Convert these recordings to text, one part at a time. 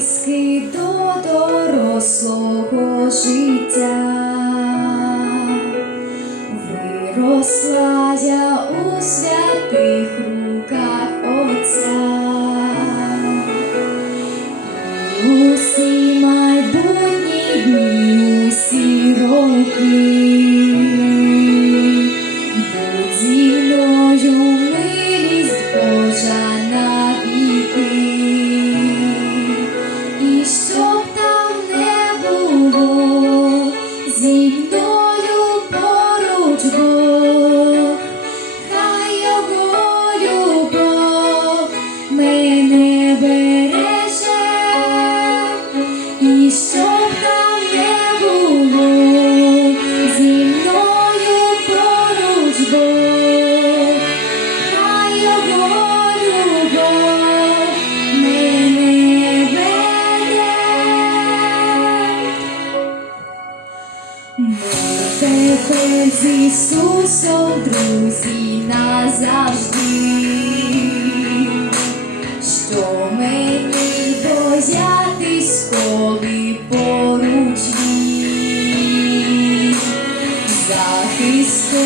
казки до дорослого життя. Виросла я тепер з Ісусом, друзі, назавжди. Що мені боятись, коли поруч він? Захисту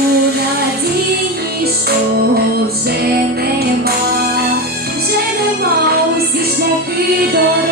надійнішого вже нема, вже нема усі шляхи дороги,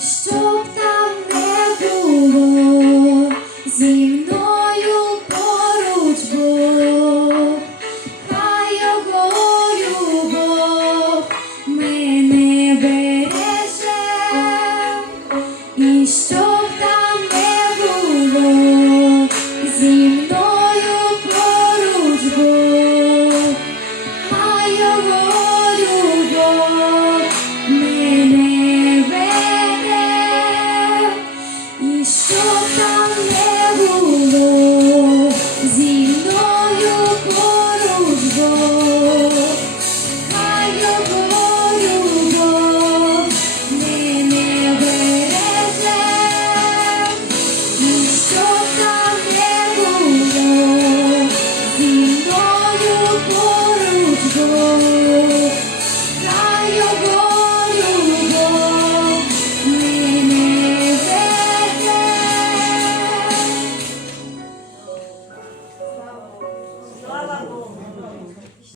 Щоб там не було, зі мною поруч Бог, хай його любов мене береже, і щоб 보름 주소